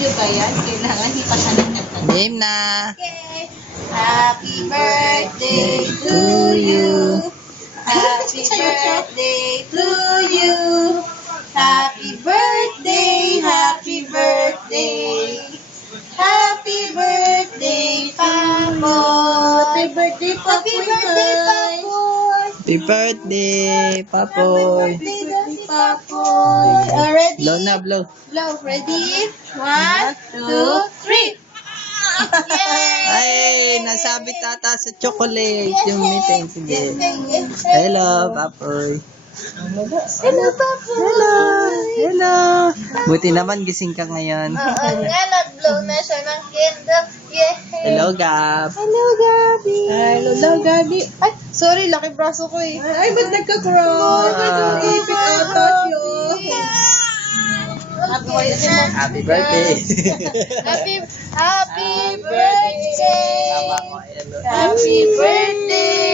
Video ba yan? Kailangan ipasyanan niya. Game na. Okay. Happy birthday to you. Happy birthday to you. Happy birthday, happy birthday. Happy birthday, Papo. Happy birthday, Papo. Happy birthday, Papo. Happy birthday, Papoy. Happy birthday, Papoy. Ready? Blow na, blow. Blow. Ready? 1, 2, 3. Yay! Ay, nasabit ata sa chocolate yung meeting. Sige. Hello, Papoy. Hello, Papo. Hello. Hello. Buti naman gising ka ngayon. Oo nga, nag-blow na siya ng candle. Yay! Hello, Gab. Hello, Gabi. Hello, Gabi. Ay, sorry, laki braso ko eh. Ay, ba't nagka-cross? Ah. Ipit ata siya. Happy birthday. Happy birthday. Happy birthday.